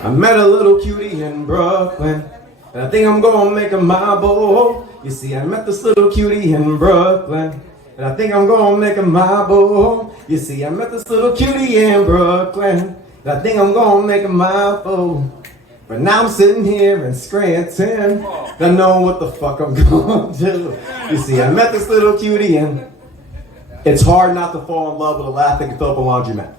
I met a little cutie in Brooklyn, and I think I'm gonna make her my beau. You see, I met this little cutie in Brooklyn, and I think I'm gonna make her my beau. You see, I met this little cutie in Brooklyn, and I think I'm gonna make her my beau. But now I'm sitting here in Scranton, not knowing what the fuck I'm gonna do. You see, I met this little cutie, and it's hard not to fall in love with a laugh that can fill up a laundromat.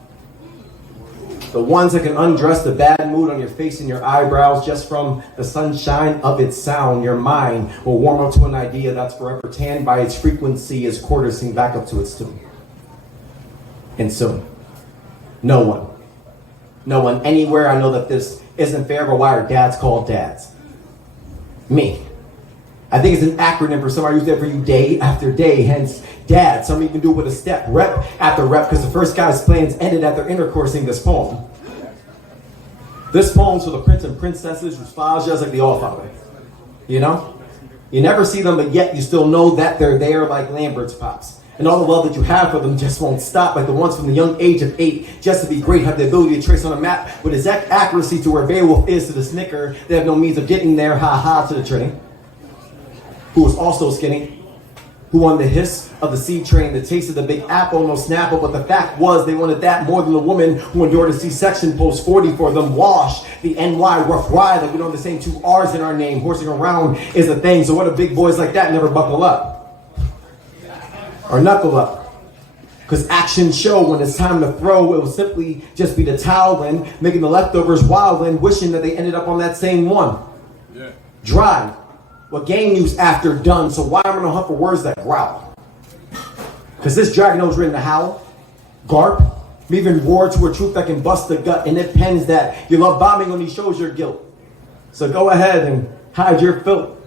The ones that can undress the bad mood on your face and your eyebrows just from the sunshine of its sound. Your mind will warm up to an idea that's forever tanned by its frequency as quarters sing back up to its tune. And soon, no one anywhere, I know that this isn't fair, but why are dads called dads? Me. I think it's an acronym for somebody who's there for you day after day, hence dad. Some even do it with a step, rep after rep, because the first guy's plans ended after intercoursing this poem. This poem's for the prince and princesses whose fathers just like the Allfather. You know? You never see them, but yet you still know that they're there like Lambert's pops. And all the love that you have for them just won't stop, like the ones from the young age of 8, just to be great, have the ability to trace on a map with exact accuracy to where Beowulf is to the Snicker. They have no means of getting there, ha-ha, to the train. Who was also skinny, who wanted the hiss of the sea train, the taste of the big apple, no Snapple, but the fact was they wanted that more than the woman who endured a C-section post 40 for them. Wash, the NY, rough ride, like we don't have the same 2 R's in our name. Horsing around is a thing, so what do big boys like that never buckle up? Or knuckle up? Because actions show when it's time to throw, it will simply just be the toweling, making the leftovers wildin', wishing that they ended up on that same one. Yeah. Dry. What game news after done, so why am I gonna hunt for words that growl? Because this dragon knows written to howl, garp, even roar to a truth that can bust the gut, and it pens that you love bombing only shows your guilt. So go ahead and hide your filth.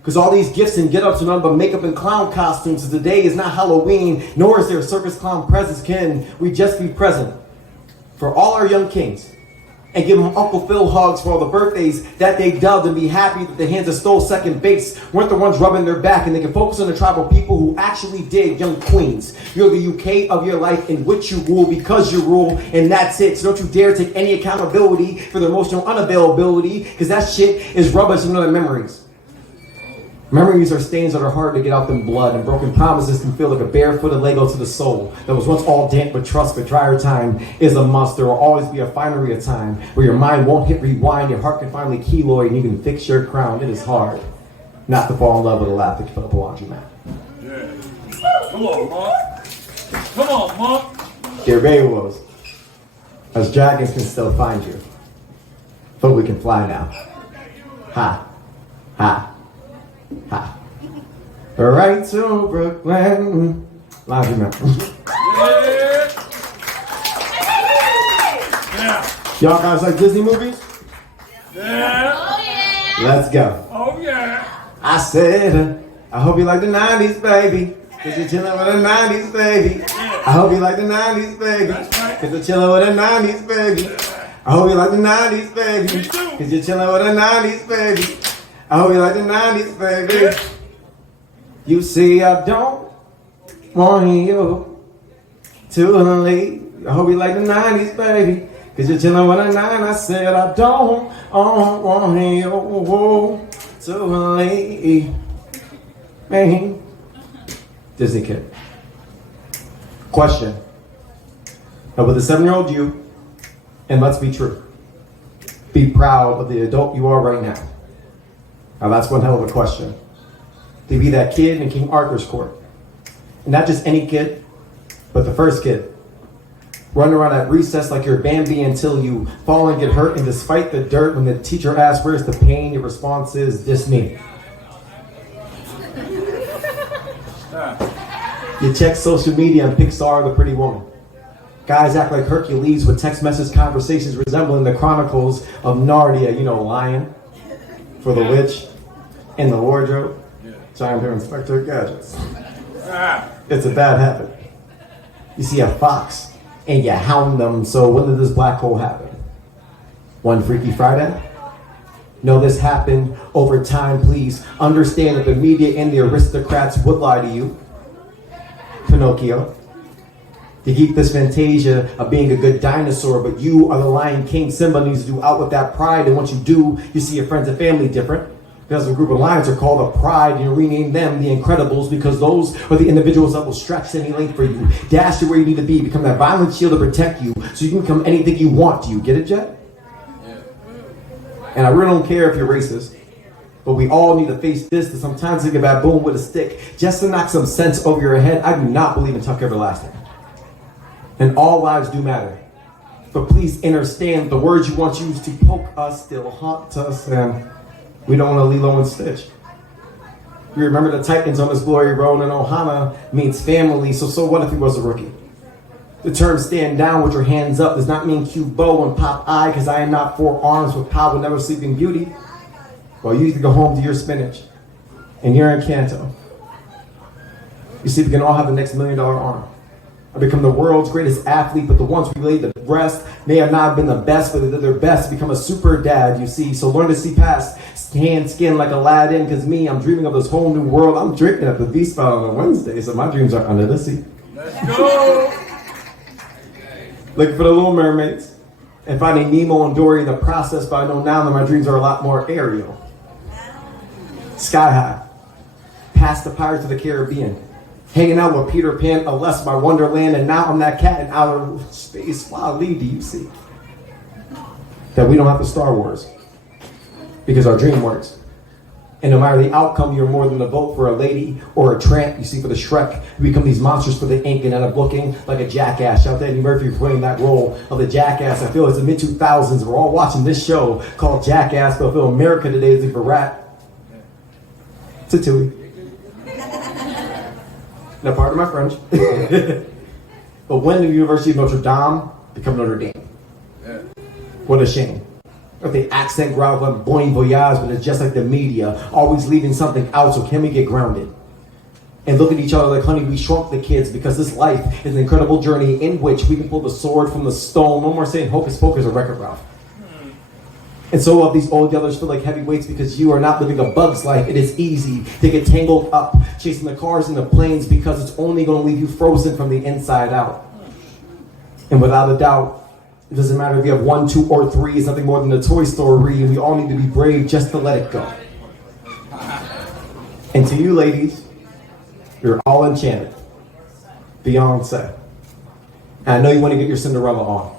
Because all these gifts and get-ups are none but makeup and clown costumes. So today is not Halloween, nor is there a circus clown presence. Can we just be present for all our young kings and give them Uncle Phil hugs for all the birthdays that they dubbed, and be happy that the hands that stole second base weren't the ones rubbing their back, and they can focus on the tribal people who actually dig young queens. You're the UK of your life in which you rule because you rule, and that's it. So don't you dare take any accountability for their emotional unavailability, because that shit is rubbish and other memories. Memories are stains that are hard to get out in blood, and broken promises can feel like a barefooted Lego to the soul that was once all damp with trust, but drier time is a must. There will always be a finery of time where your mind won't hit rewind, your heart can finally keloid, and you can fix your crown. It is hard not to fall in love with a laugh that you put up a laundromat. Yeah. Come on, Monk. Come on, Monk. Dear Beowulfs, as dragons can still find you, but we can fly now. Ha. Ha. Ha. Right to Brooklyn. Laundromat. Yeah. Y'all guys like Disney movies? Yeah. Oh yeah. Let's go. Oh yeah. I said, I hope you like the 90s, baby. Cause you're chillin' with the 90s, baby. I hope you like the 90s, baby. Cause you're chillin' with the 90s, baby. I hope you like the 90s, baby. Cause you're chillin' with the 90s, baby. I hope you like the 90s, baby. You see, I don't want you to leave. I hope you like the 90s, baby. Cause you're chillin' with a 9. I said, I don't want you to leave. Man. Disney kid. Question. Now, with a 7-year-old you, and let's be true, be proud of the adult you are right now. Now that's one hell of a question. To be that kid in King Arthur's court. And not just any kid, but the first kid. Running around at recess like you're Bambi until you fall and get hurt, and despite the dirt, when the teacher asks where's the pain, your response is, this me. You check social media and Pixar the pretty woman. Guys act like Hercules with text message conversations resembling the Chronicles of Narnia, you know, lion for the witch in the wardrobe, trying to Inspector Gadgets. It's a bad habit. You see a fox and you hound them, so when did this black hole happen? One Freaky Friday? No, this happened over time. Please understand that the media and the aristocrats would lie to you. Pinocchio. to keep this fantasia of being a good dinosaur, but you are the Lion King. Simba needs to do out with that pride, and once you do, you see your friends and family different. Because a group of lions are called a pride, and you rename them the Incredibles because those are the individuals that will stretch any length for you, dash you where you need to be, become that violent shield to protect you so you can become anything you want. Do you get it, Jet? Yeah. And I really don't care if you're racist, but we all need to face this, that sometimes take a baboon with a stick just to knock some sense over your head. I do not believe in Tuck Everlasting. And all lives do matter. But please understand the words you once used to poke us still haunt us, and we don't want to Lilo and Stitch. We remember the Titans on this glory road, and Ohana means family, so what if he was a rookie? The term stand down with your hands up does not mean cue bow and pop eye, because I am not 4 arms with power, never sleeping beauty. Well, you need to go home to your spinach and your Encanto. You see, we can all have the next $1 million arm. I become the world's greatest athlete, but the ones we laid the rest may have not been the best, but they did their best to become a super dad, you see. So learn to see past hand skin like Aladdin, because me, I'm dreaming of this whole new world. I'm drinking at the V-Spot on a Wednesday, so my dreams are under the sea. Let's go! Looking for the Little Mermaids and finding Nemo and Dory in the process, but I know now that my dreams are a lot more aerial. Sky high, past the Pirates of the Caribbean, hanging out with Peter Pan, unless my Wonderland, and now I'm that cat in outer space. Wow, Lee, do you see that we don't have to Star Wars because our dream works? And no matter the outcome, you're more than a vote for a lady or a tramp. You see, for the Shrek, we become these monsters for the ink and end up looking like a jackass. Shout out to Eddie Murphy for playing that role of the jackass. I feel it's the mid-2000s. We're all watching this show called Jackass, but I feel America today is for rap. It's a Tui. Now, pardon my French. But when did the University of Notre Dame become Notre Dame? Yeah. What a shame. If the accent growl like bon voyage, but it's just like the media, always leaving something out, so can we get grounded? And look at each other like, honey, we shrunk the kids, because this life is an incredible journey in which we can pull the sword from the stone. No more saying hocus pocus or Wreck-It Ralph. And so all these old yellers feel like heavyweights because you are not living a bug's life. It is easy to get tangled up chasing the cars and the planes because it's only going to leave you frozen from the inside out. And without a doubt, it doesn't matter if you have 1, 2, or 3. It's nothing more than a Toy Story, and we all need to be brave just to let it go. And to you ladies, you're all enchanted. Beyonce. And I know you want to get your Cinderella on.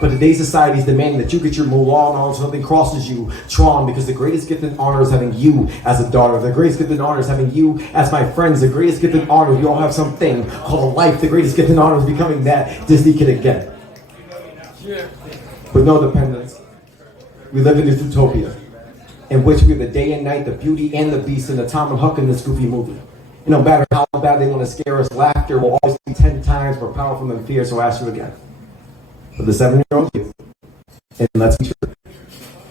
But today's society is demanding that you get your Mulan on so nothing crosses you, Tron, because the greatest gift and honor is having you as a daughter. The greatest gift and honor is having you as my friends. The greatest gift and honor, we all have something called a life. The greatest gift and honor is becoming that Disney kid again. With no dependence. We live in this utopia in which we have the day and night, the beauty and the beast, and the Tom and Huck in this goofy movie. And no matter how bad they want to scare us, laughter will always be 10 times more powerful than fear, so I ask you again. For the 7-year-old you, and let's be true.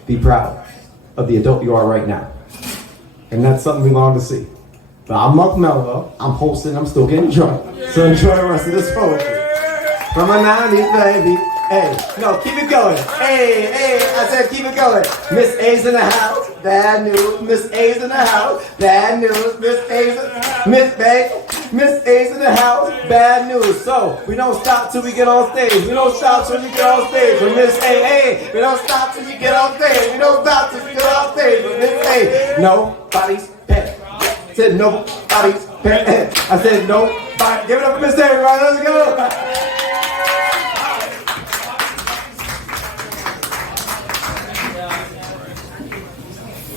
Be proud of the adult you are right now. And that's something we long to see. But I'm Monk Melville, I'm hosting, I'm still getting drunk. So enjoy the rest of this poetry. From a 90s, baby. Hey, no, keep it going. Hey, I said keep it going. Miss A's in the house, bad news. Miss A's in the house, bad news. Miss A's, Miss A's in the house, bad news. So we don't stop till we get on stage. We don't stop till you get on stage. With Miss A, we don't stop till you get on stage. We don't stop till you get on stage. With Miss A, nobody's pet. I said nobody's pet. I said nobody. Give it up for Miss A, right? Let's go.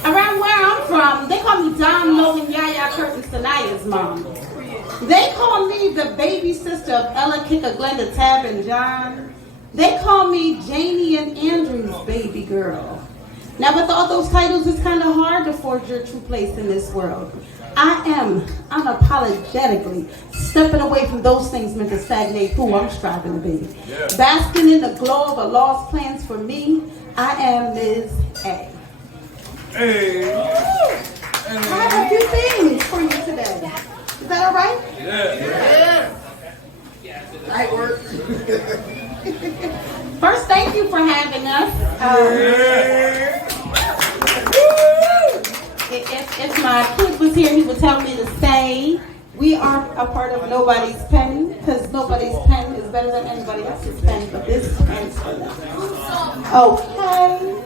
Around where I'm from, they call me Dom Logan Yaya Curtin Sanaya's mom. They call me the baby sister of Ella Kicker, Glenda, Tab, and John. They call me Janie and Andrew's baby girl. Now with all those titles, it's kind of hard to forge your true place in this world. I am unapologetically stepping away from those things meant to stagnate who I'm striving to be. Yeah. Basking in the glow of a lost plans for me, I am Ms. A. Hey. I have a few things for you today. Is that all right? Yeah. Right work. First, thank you for having us. If my kid was here, he would tell me to say, we are a part of Nobody's Penny. because nobody's pen is better than anybody else's pen, but this pen's for them. Okay.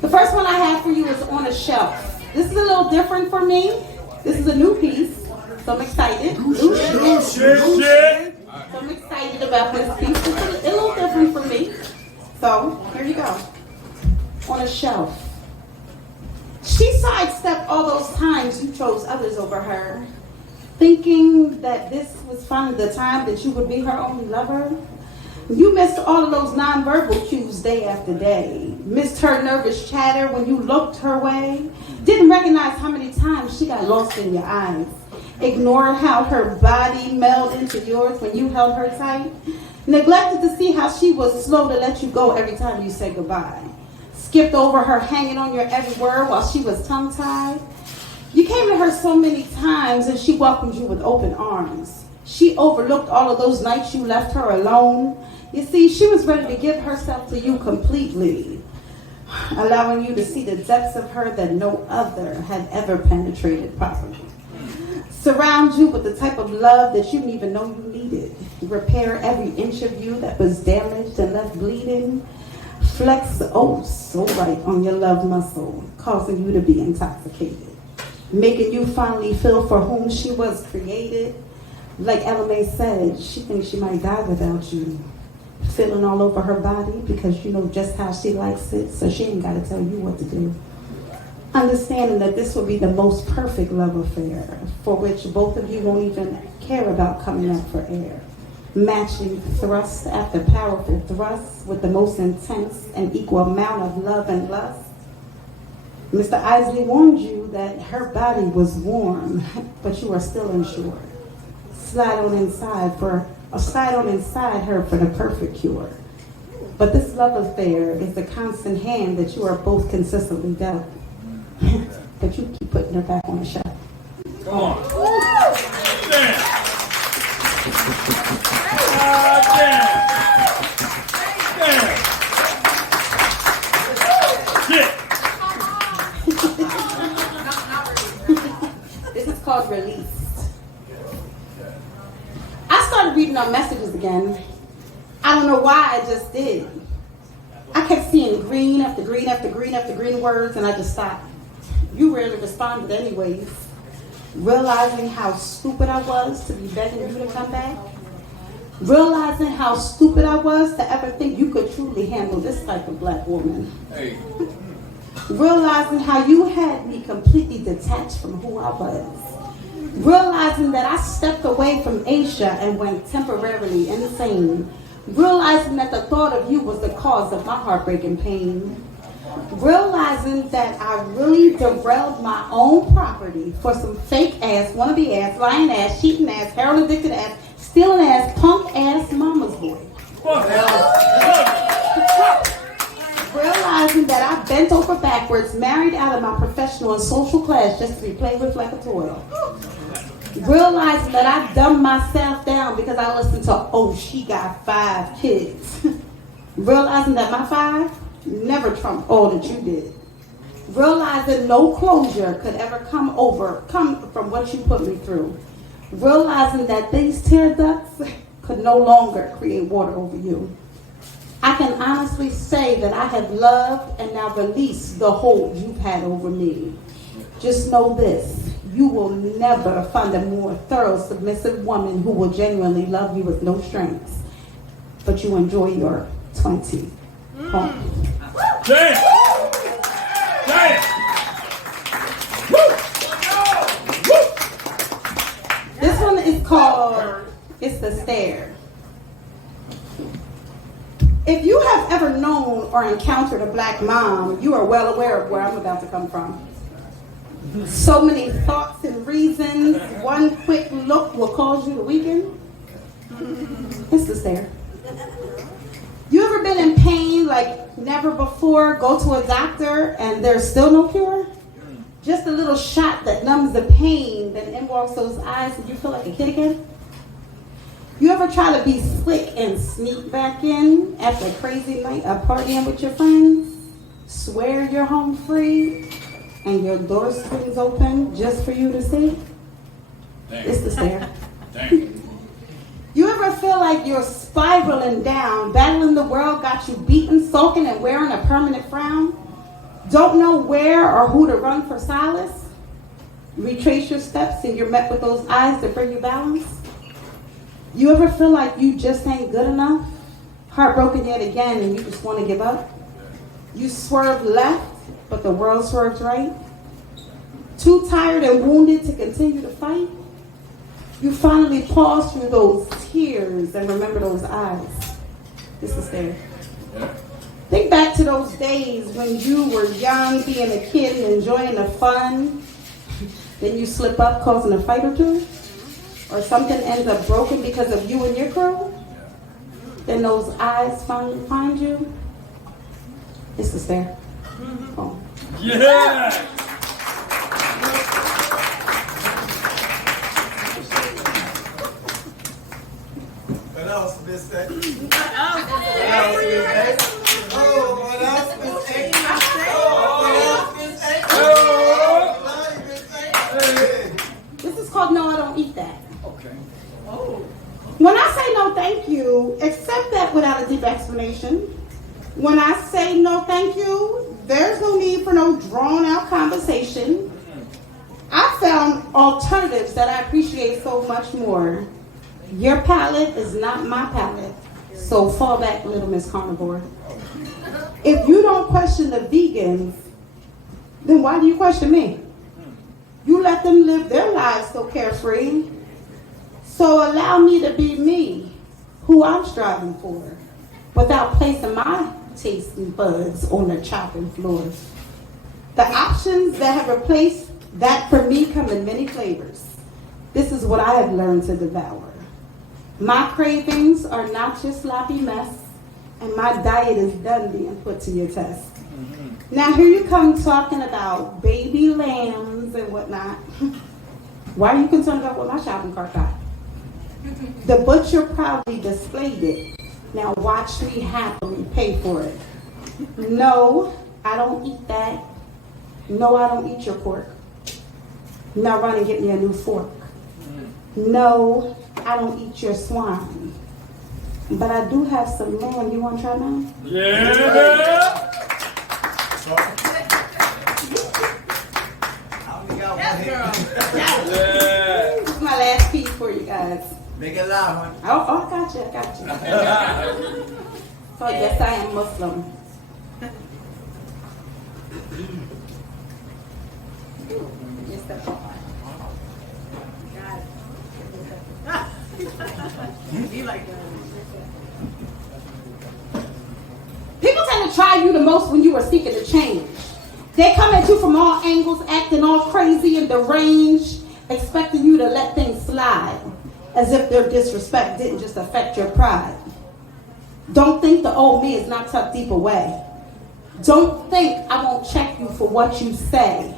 The first one I have for you is On a Shelf. This is a little different for me. This is a new piece, so I'm excited. New shit. So I'm excited about this piece. It's a little different for me. So here you go. On a Shelf. She sidestepped all those times you chose others over her, thinking that this was finally the time that you would be her only lover. You missed all of those nonverbal cues day after day. Missed her nervous chatter when you looked her way. Didn't recognize how many times she got lost in your eyes. Ignored how her body melded into yours when you held her tight. Neglected to see how she was slow to let you go every time you said goodbye. Skipped over her hanging on your every word while she was tongue-tied. You came to her so many times and she welcomed you with open arms. She overlooked all of those nights you left her alone. You see, she was ready to give herself to you completely, allowing you to see the depths of her that no other had ever penetrated properly. Surround you with the type of love that you didn't even know you needed. Repair every inch of you that was damaged and left bleeding. Flex, oh, so right on your love muscle, causing you to be intoxicated. Making you finally feel for whom she was created. Like Ella May said, she thinks she might die without you. Feeling all over her body because you know just how she likes it, so she ain't got to tell you what to do. Understanding that this will be the most perfect love affair, for which both of you won't even care about coming up for air. Matching thrust after powerful thrust with the most intense and equal amount of love and lust. Mr. Isley warned you that her body was warm, but you are still unsure. Slide on inside her for the perfect cure. But this love affair is the constant hand that you are both consistently dealt. But you keep putting her back on the shelf. Come on. Damn. Damn. Shit. This is called Released. I started reading our messages again. I don't know why, I just did. I kept seeing green after green after green after green words, and I just stopped. You rarely responded anyways. Realizing how stupid I was to be begging you to come back. Realizing how stupid I was to ever think you could truly handle this type of black woman. Hey. Realizing how you had me completely detached from who I was. Realizing that I stepped away from Asia and went temporarily insane. Realizing that the thought of you was the cause of my heartbreaking pain. Realizing that I really derailed my own property for some fake ass, wannabe ass, lying ass, cheating ass, heroin addicted ass, stealing ass, punk ass mama's boy. Realizing that I bent over backwards, married out of my professional and social class just to be played with like a toy. Realizing that I dumbed myself down because I listened to, oh, she got 5 kids. Realizing that my 5 never trumped all that you did. Realizing no closure could ever come from what you put me through. Realizing that these tear ducts could no longer create water over you. I can honestly say that I have loved and now released the hold you've had over me. Just know this, you will never find a more thorough, submissive woman who will genuinely love you with no strings. But you enjoy your 20. Home. Damn! Damn! Woo! Woo! This one is called It's the Stare. If you have ever known or encountered a black mom, you are well aware of where I'm about to come from. So many thoughts and reasons, one quick look will cause you to weaken. It's the stare. You ever been in pain like never before, go to a doctor and there's still no cure? Just a little shot that numbs the pain, then in walks those eyes and you feel like a kid again? You ever try to be slick and sneak back in after a crazy night of partying with your friends? Swear you're home free and your door swings open just for you to see? Damn. It's the stare. Damn. feel like you're spiraling down, battling the world, got you beaten, sulking, and wearing a permanent frown? Don't know where or who to run for solace? Retrace your steps and you're met with those eyes that bring you balance? You ever feel like you just ain't good enough? Heartbroken yet again and you just want to give up? You swerve left, but the world swerves right? Too tired and wounded to continue to fight? You finally pause through those tears and remember those eyes. This is there. Think back to those days when you were young, being a kid and enjoying the fun. Then you slip up causing a fight or two. Or something ends up broken because of you and your crew. Then those eyes finally find you. This is there. Oh. Yeah! What else, Miss A? What else, Miss A? Oh, what else, Miss A? Oh, what else, Miss A? This is called No, I Don't Eat That. Okay. When I say no thank you, accept that without a deep explanation. When I say no thank you, there's no need for no drawn out conversation. I found alternatives that I appreciate so much more. Your palate is not my palate, so fall back, Little Miss Carnivore. If you don't question the vegans, then why do you question me? You let them live their lives so carefree. So allow me to be me, who I'm striving for, without placing my taste and buds on the chopping floor. The options that have replaced that for me come in many flavors. This is what I have learned to devour. My cravings are not just sloppy mess, and my diet is done being put to your test. Now here you come talking about baby lambs and whatnot. Why are you concerned about what my shopping cart got? The butcher proudly displayed it. Now watch me happily pay for it. No, I don't eat that. No, I don't eat your pork. Now run and get me a new fork. No, I don't eat your swine. But I do have some lamb. You want to try mine? Yeah! Yeah! This is my last piece for you guys. Make it loud, honey. Oh, I got you. So yes, I am Muslim. Yes, that's all. People tend to try you the most when you are seeking to change. They come at you from all angles, acting all crazy and deranged, expecting you to let things slide, as if their disrespect didn't just affect your pride. Don't think the old me is not tucked deep away. Don't think I won't check you for what you say.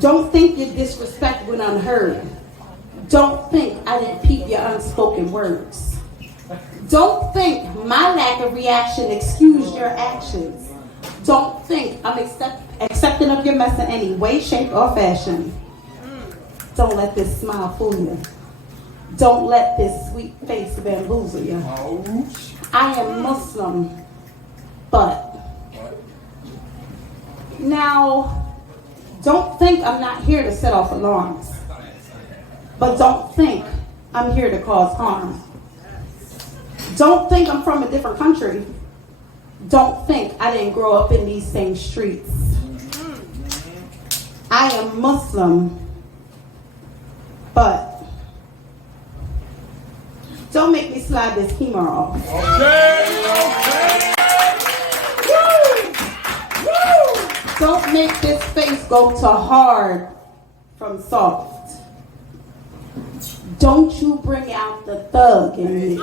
Don't think your disrespect went unheard. Don't think I didn't peep your unspoken words. Don't think my lack of reaction excused your actions. Don't think I'm accepting of your mess in any way, shape, or fashion. Don't let this smile fool you. Don't let this sweet face bamboozle you. I am Muslim, but now, don't think I'm not here to set off alarms. But don't think I'm here to cause harm. Don't think I'm from a different country. Don't think I didn't grow up in these same streets. I am Muslim, but don't make me slide this humor off. Okay! Woo! Don't make this face go to hard from soft. Don't you bring out the thug in me.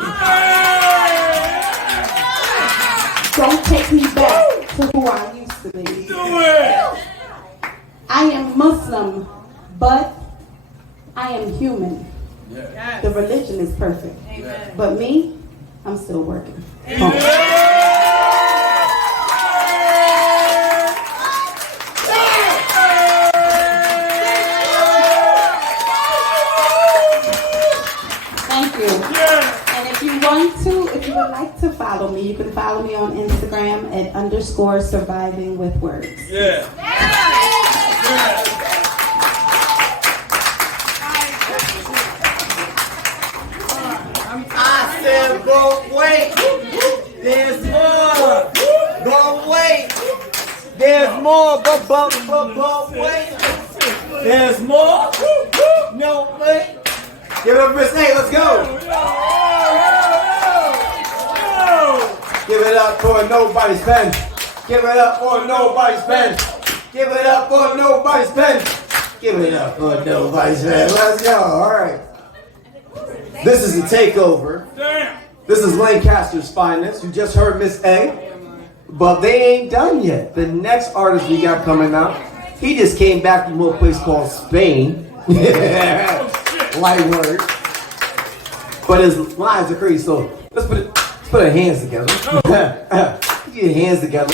Don't take me back to who I used to be. Do it! I am Muslim, but I am human. Yeah. The religion is perfect. Yeah. But me, I'm still working. Thank you. Yeah. _surviving with words. Yeah. I said, but wait, there's more. But wait, there's more. But wait, there's more. No, wait. Give it up, Miss A. Let's go. Give it up for nobody's pen. Give it up for nobody's pen. Give it up for nobody's pen. Give it up for nobody's pen. Let's go. All right. This is a takeover. Damn. This is Lancaster's finest. You just heard Miss A. But they ain't done yet. The next artist we got coming out, he just came back from a little place called Spain. Light word. But his lines are crazy. So let's put our hands together. Put your hands together.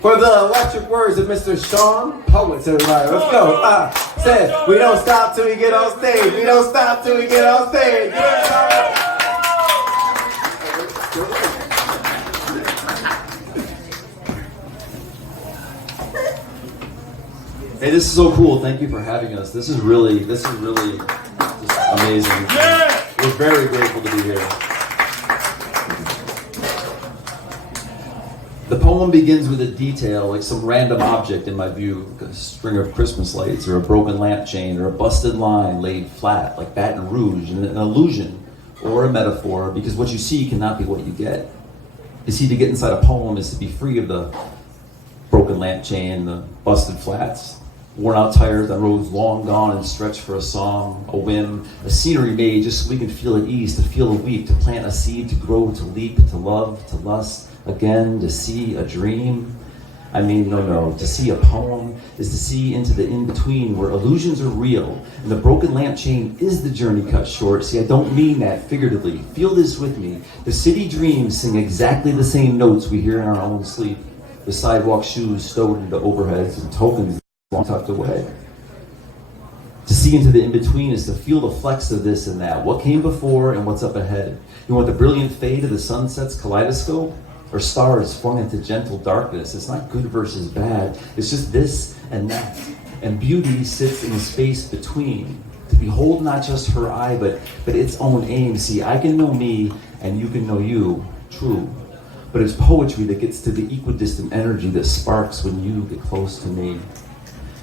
For the electric words of Mr. Sean Poets, everybody. Let's go. Says, we don't stop till we get on stage. We don't stop till we get on stage. Hey, this is so cool. Thank you for having us. This is really just amazing. Yeah. We're very grateful to be here. The poem begins with a detail, like some random object in my view, like a string of Christmas lights, or a broken lamp chain, or a busted line laid flat, like Baton Rouge, and an illusion, or a metaphor, because what you see cannot be what you get. You see, to get inside a poem is to be free of the broken lamp chain, the busted flats, worn out tires on roads long gone and stretched for a song, a whim, a scenery made just so we can feel at ease, to feel a weep, to plant a seed, to grow, to leap, to love, to lust, again, to see a dream. I mean, no, to see a poem is to see into the in-between where illusions are real and the broken lamp chain is the journey cut short. See, I don't mean that figuratively. Feel this with me. The city dreams sing exactly the same notes we hear in our own sleep. The sidewalk shoes stowed into overheads and tokens long tucked away. To see into the in-between is to feel the flex of this and that, what came before and what's up ahead. You want the brilliant fade of the sunset's kaleidoscope? Or stars flung into gentle darkness? It's not good versus bad. It's just this and that. And beauty sits in the space between. To behold not just her eye, but its own aim. See, I can know me and you can know you. True. But it's poetry that gets to the equidistant energy that sparks when you get close to me.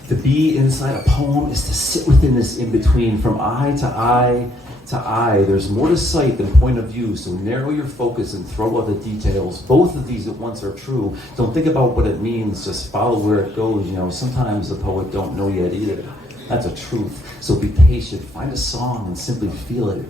To be inside a poem is to sit within this in-between, from eye to eye to eye. There's more to sight than point of view, so narrow your focus and throw out the details. Both of these at once are true. Don't think about what it means, just follow where it goes. You know, sometimes the poet don't know yet either. That's a truth. So be patient, find a song and simply feel it.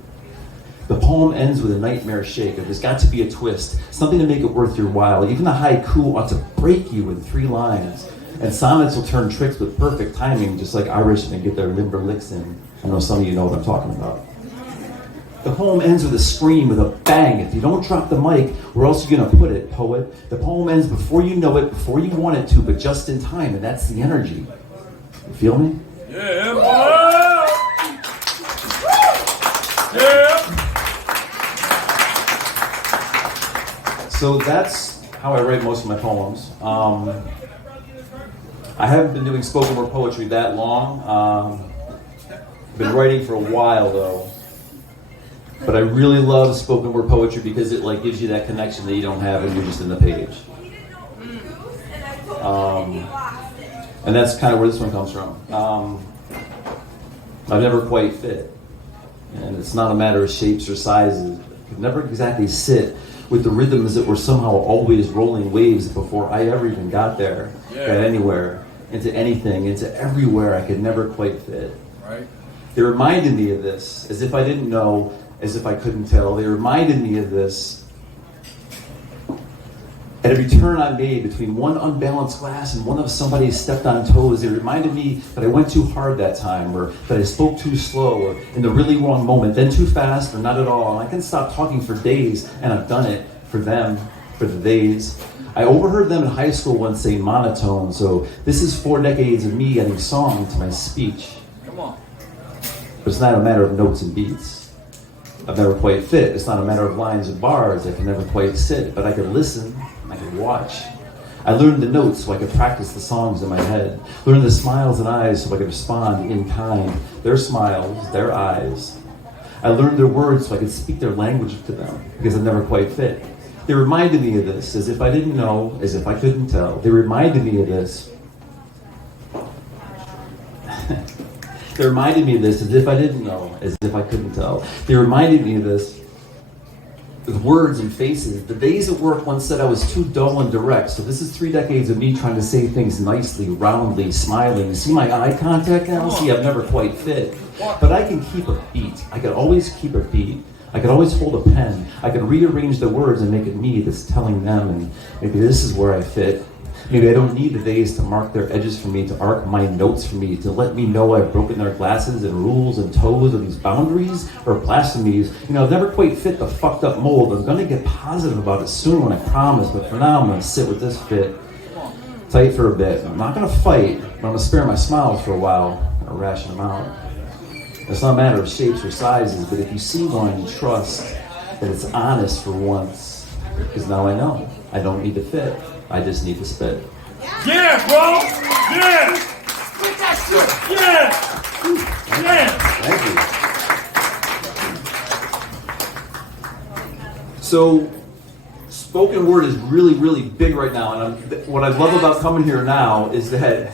The poem ends with a nightmare shake. There's got to be a twist, something to make it worth your while. Even a haiku ought to break you in 3 lines. And sonnets will turn tricks with perfect timing, just like Irishmen get their limber licks in. I know some of you know what I'm talking about. The poem ends with a scream, with a bang. If you don't drop the mic, where else are you going to put it, poet? The poem ends before you know it, before you want it to, but just in time, and that's the energy. You feel me? Yeah, boy. Yeah. So that's how I write most of my poems. I haven't been doing spoken word poetry that long. Been writing for a while though. But I really love spoken word poetry because it like gives you that connection that you don't have when you're just in the page. And that's kind of where this one comes from. I've never quite fit. And it's not a matter of shapes or sizes. I could never exactly sit with the rhythms that were somehow always rolling waves before I ever even got there, got anywhere, into anything, into everywhere. I could never quite fit. Right. They reminded me of this, as if I didn't know, as if I couldn't tell. They reminded me of this at every turn I made between one unbalanced glass and one of somebody stepped on toes. They reminded me that I went too hard that time, or that I spoke too slow, or in the really wrong moment, then too fast, or not at all. And I can stop talking for days, and I've done it for them, for the days. I overheard them in high school once say monotone, so this is 4 decades of me adding song to my speech. Come on. But it's not a matter of notes and beats. I've never quite fit. It's not a matter of lines and bars. I can never quite sit, but I can listen, I can watch. I learned the notes so I could practice the songs in my head. Learned the smiles and eyes so I could respond in kind. Their smiles, their eyes. I learned their words so I could speak their language to them, because I never quite fit. They reminded me of this, as if I didn't know, as if I couldn't tell. They reminded me of this. They reminded me of this as if I didn't know, as if I couldn't tell. They reminded me of this with words and faces. The days at work once said I was too dull and direct, so this is 3 decades of me trying to say things nicely, roundly, smiling. See my eye contact now? See, I've never quite fit. But I can keep a beat. I can always keep a beat. I can always hold a pen. I can rearrange the words and make it me that's telling them, and maybe this is where I fit. Maybe I don't need the days to mark their edges for me, to arc my notes for me, to let me know I've broken their glasses and rules and toes of these boundaries or blasphemies. You know, I've never quite fit the fucked up mold. I'm gonna get positive about it soon, I promise, but for now I'm gonna sit with this fit tight for a bit. I'm not gonna fight, but I'm gonna spare my smiles for a while. I'm gonna ration them out. It's not a matter of shapes or sizes, but if you see one, you trust that it's honest for once. Because now I know I don't need to fit. I just need to spit. Yeah, bro. Yeah. Spit that shit. Yeah. Thank you. So, spoken word is really, really big right now. And what I love about coming here now is that,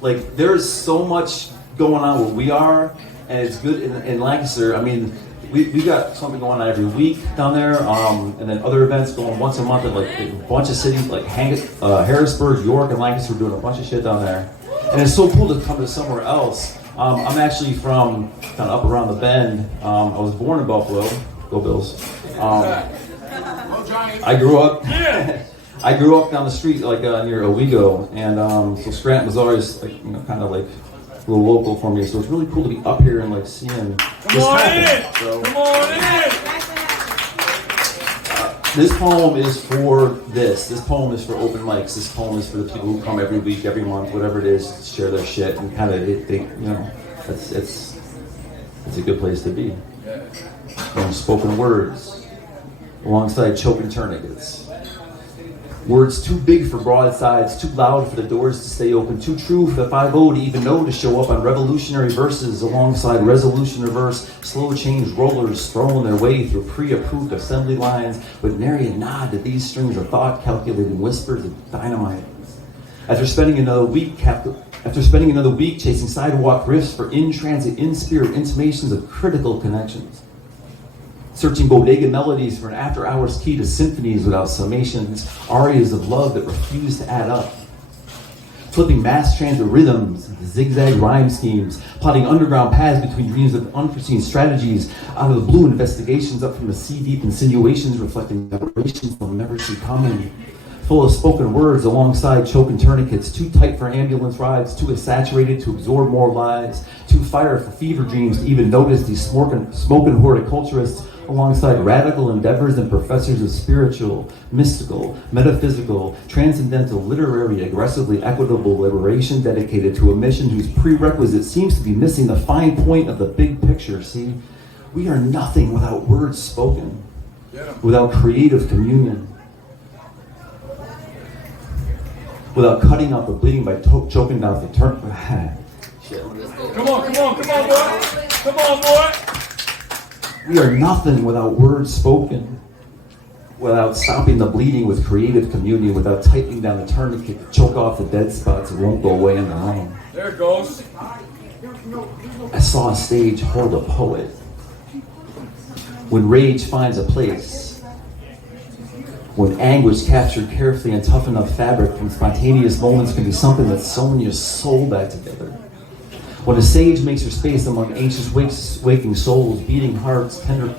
like, there's so much going on where we are, and it's good in Lancaster. I mean, we got something going on every week down there, and then other events going once a month at like a bunch of cities, like Harrisburg, York, and Lancaster, doing a bunch of shit down there. And it's so cool to come to somewhere else. I'm actually from kind of up around the bend. I was born in Buffalo. Go Bills. I grew up. I grew up down the street, like near Owego, and so Scranton was always like, kind of like a little local for me. So it's really cool to be up here and like seeing this happen. So, Come on in. this poem is for this. This poem is for open mics. This poem is for the people who come every week, every month, whatever it is, to share their shit and kind of it's a good place to be. Spoken words alongside choking tourniquets. Words too big for broadsides, too loud for the doors to stay open, too true for the 5-0 to even know to show up on revolutionary verses alongside resolution reverse, slow change rollers throwing their way through pre-approved assembly lines with nary a nod to these strings of thought calculating whispers of dynamite. After spending another week chasing sidewalk riffs for in-transit, in-spirit intimations of critical connections. Searching bodega melodies for an after-hours key to symphonies without summations, arias of love that refuse to add up. Flipping mass transit rhythms, zigzag rhyme schemes, plotting underground paths between dreams of unforeseen strategies, out of the blue investigations up from the sea-deep insinuations reflecting aberrations they'll never see coming. Full of spoken words alongside choking tourniquets, too tight for ambulance rides, too saturated to absorb more lies, too fire for fever dreams to even notice these smoking horticulturists alongside radical endeavors and professors of spiritual, mystical, metaphysical, transcendental, literary, aggressively equitable liberation dedicated to a mission whose prerequisite seems to be missing the fine point of the big picture. See, we are nothing without words spoken, without creative communion, without cutting out the bleeding by choking down the turn. Come on, boy. Come on, boy. We are nothing without words spoken, without stopping the bleeding with creative communion, without tightening down the tourniquet to choke off the dead spots that won't go away on their own. There it goes. I saw a stage hold a poet. When rage finds a place, when anguish captured carefully and tough enough fabric from spontaneous moments can be something that's sewing your soul back together. When a sage makes her space among anxious waking souls, beating hearts, tender,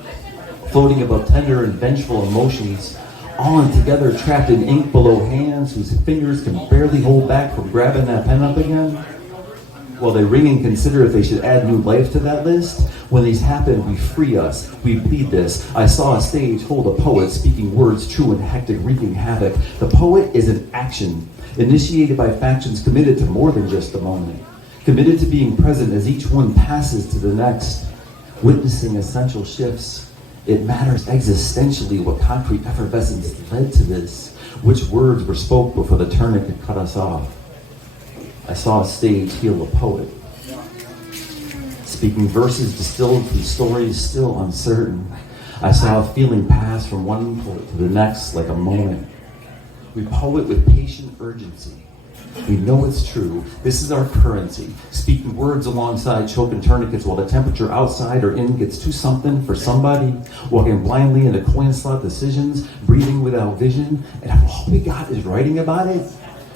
floating above tender and vengeful emotions, all in together trapped in ink below hands whose fingers can barely hold back from grabbing that pen up again. While they ring and consider if they should add new life to that list, when these happen, we free us, we bleed this. I saw a stage hold a poet speaking words true and hectic, wreaking havoc. The poet is an action, initiated by factions committed to more than just the moment. Committed to being present as each one passes to the next, witnessing essential shifts. It matters existentially what concrete effervescence led to this. Which words were spoke before the tourniquet cut us off? I saw a stage heal a poet, speaking verses distilled from stories still uncertain. I saw a feeling pass from one poet to the next like a moment. We poet with patient urgency. We know it's true. This is our currency. Speaking words alongside choking tourniquets while the temperature outside or in gets too something for somebody. Walking blindly into coin slot decisions. Breathing without vision. And all we got is writing about it.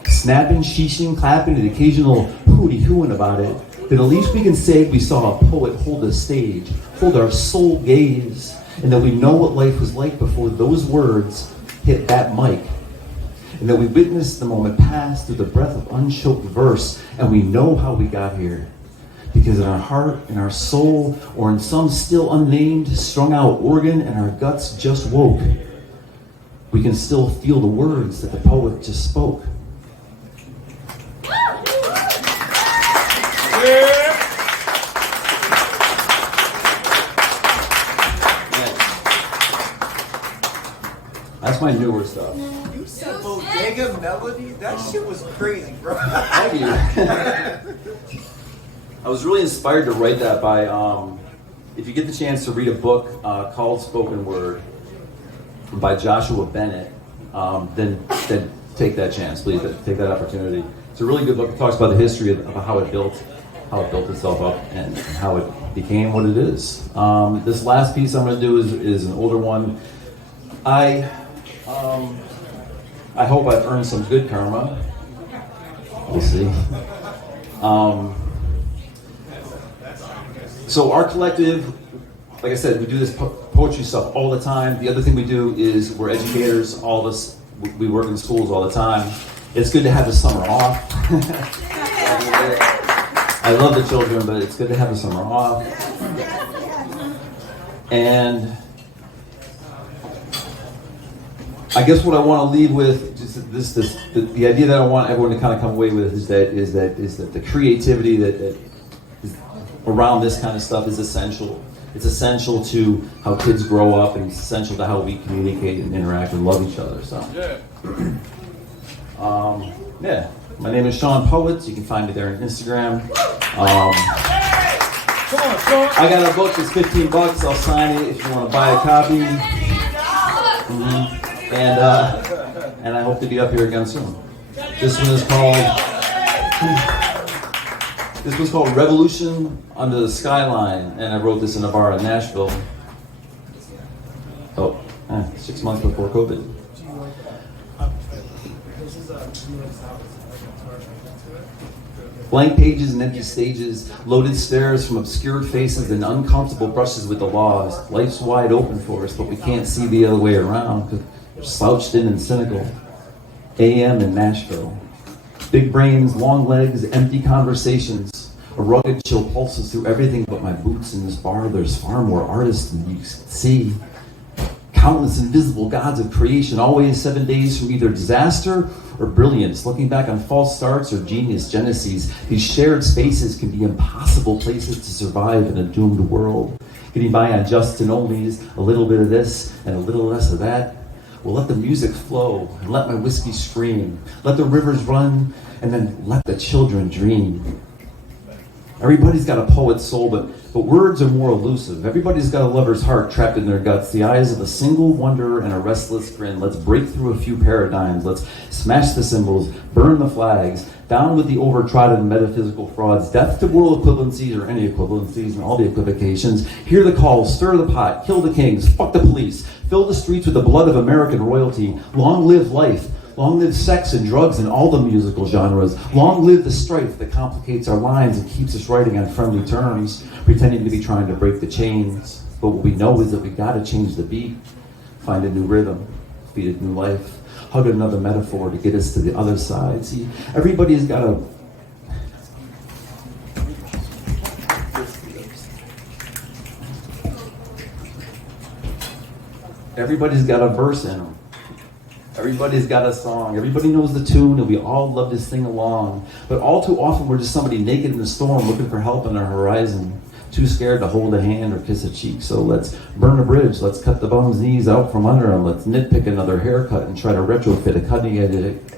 Snapping, sheeshing, clapping, and occasional hooty-hooing about it. Then at least we can say we saw a poet hold a stage. Hold our soul gaze. And that we know what life was like before those words hit that mic. And that we witnessed the moment pass through the breath of unchoked verse, and we know how we got here. Because in our heart, in our soul, or in some still unnamed, strung out organ, and our guts just woke, we can still feel the words that the poet just spoke. That's my newer stuff. You said bodega melody? That shit was crazy, bro. Thank you. I was really inspired to write that by, if you get the chance to read a book called Spoken Word by Joshua Bennett, then take that chance, please. Take that opportunity. It's a really good book. It talks about the history of how it built itself up and how it became what it is. This last piece I'm going to do is an older one. I hope I've earned some good karma. We'll see. So our collective, like I said, we do this poetry stuff all the time. The other thing we do is we're educators. All of us, we work in schools all the time. It's good to have the summer off. I love the children, but it's good to have the summer off. And I guess what I want to leave with, just the idea that I want everyone to kind of come away with is that the creativity that is around this kind of stuff is essential. It's essential to how kids grow up, and it's essential to how we communicate and interact and love each other. So, yeah. My name is Sean Poets. You can find me there on Instagram. I got a book that's $15. I'll sign it if you want to buy a copy. And I hope to be up here again soon. This one is called Revolution Under the Skyline, and I wrote this in a bar in Nashville. 6 months before COVID. Blank pages and empty stages, loaded stares from obscured faces and uncomfortable brushes with the laws. Life's wide open for us, but we can't see the other way around because we're slouched in and cynical. AM in Nashville. Big brains, long legs, empty conversations. A rugged chill pulses through everything but my boots in this bar. There's far more artists than you can see. Countless invisible gods of creation, always 7 days from either disaster or brilliance, looking back on false starts or genius genesis. These shared spaces can be impossible places to survive in a doomed world. Getting by on just and onlys, a little bit of this and a little less of that. Well, let the music flow and let my whiskey scream. Let the rivers run and then let the children dream. Everybody's got a poet's soul, but words are more elusive. Everybody's got a lover's heart trapped in their guts, the eyes of a single wonder and a restless grin. Let's break through a few paradigms. Let's smash the symbols, burn the flags, down with the overtrodden metaphysical frauds, death to world equivalencies or any equivalencies and all the equivocations. Hear the calls, stir the pot, kill the kings, fuck the police, fill the streets with the blood of American royalty. Long live life. Long live sex and drugs and all the musical genres. Long live the strife that complicates our lines and keeps us writing on friendly terms, pretending to be trying to break the chains. But what we know is that we gotta change the beat, find a new rhythm, feed it new life, hug another metaphor to get us to the other side. See, everybody's got a... Everybody's got a verse in them. Everybody's got a song. Everybody knows the tune, and we all love to sing along. But all too often, we're just somebody naked in the storm looking for help on our horizon. too scared to hold a hand or kiss a cheek. So let's burn a bridge, let's cut the bum's knees out from under him, let's nitpick another haircut and try to retrofit a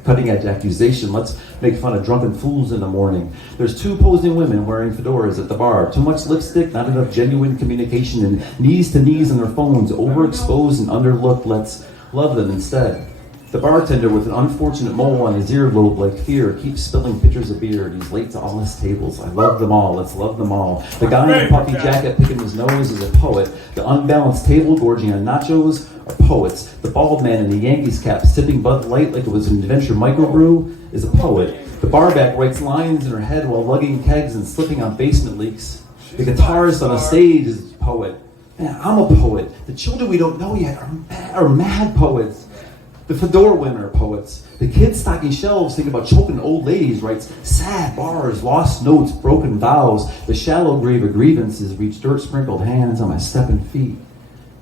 cutting edge accusation. Let's make fun of drunken fools in the morning. There's two posing women wearing fedoras at the bar. Too much lipstick, not enough genuine communication, and knees to knees on their phones, overexposed and underlooked. Let's love them instead. The bartender with an unfortunate mole on his earlobe like fear keeps spilling pitchers of beer. He's late to all his tables. I love them all. Let's love them all. The guy in the puffy jacket picking his nose is a poet. The unbalanced table gorging on nachos are poets. The bald man in the Yankees cap sipping Bud Light like it was an adventure microbrew is a poet. The barback writes lines in her head while lugging kegs and slipping on basement leaks. The guitarist on a stage is a poet. Man, I'm a poet. The children we don't know yet are mad poets. The fedora women are poets. The kids stocking shelves thinking about choking old ladies writes sad bars, lost notes, broken vows. The shallow grave of grievances reach dirt-sprinkled hands on my stepping feet.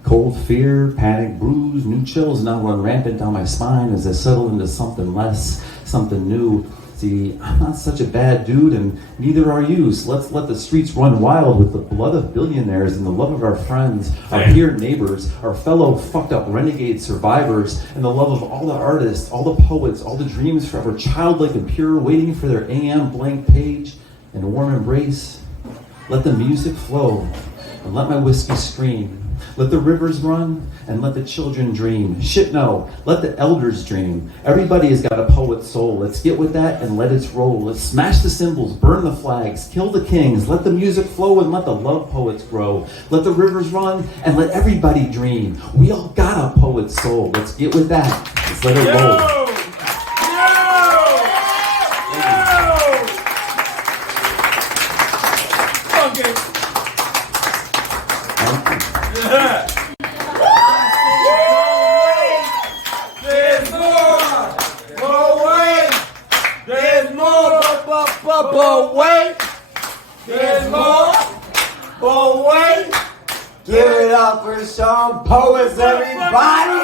Cold fear, panic, bruise, new chills now run rampant down my spine as I settle into something less, something new. See, I'm not such a bad dude, and neither are you. So let's let the streets run wild with the blood of billionaires and the love of our friends, our peer neighbors, our fellow fucked up renegade survivors, and the love of all the artists, all the poets, all the dreams forever childlike and pure, waiting for their AM blank page and a warm embrace. Let the music flow, and let my whiskey scream. Let the rivers run, and let the children dream. Shit, no, let the elders dream. Everybody has got a poet's soul. Let's get with that and let it roll. Let's smash the cymbals, burn the flags, kill the kings. Let the music flow and let the love poets grow. Let the rivers run and let everybody dream. We all got a poet's soul. Let's get with that. Let's let it roll. But wait, there's more. But wait, give it up for some poets, everybody.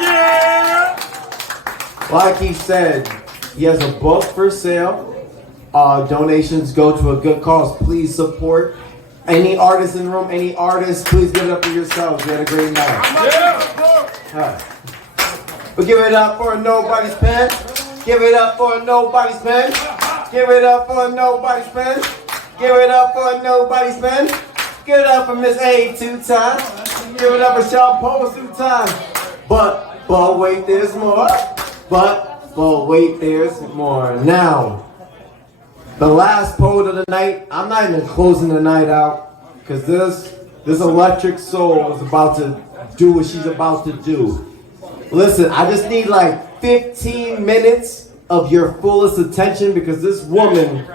Yeah. Like he said, he has a book for sale. Donations go to a good cause. Please support any artist in the room. Any artist, please give it up for yourselves. You had a great night. Yeah. But give it up for Nobody's Pen. Give it up for Nobody's Pen. Give it up for Nobody's Pen. Give it up for Nobody's Pen. Give it up for Miss A 2 times. Give it up for Sean Post 2 times. But wait, there's more. But wait, there's more. Now, the last poet of the night. I'm not even closing the night out because this electric soul is about to do what she's about to do. Listen, I just need like 15 minutes of your fullest attention because this woman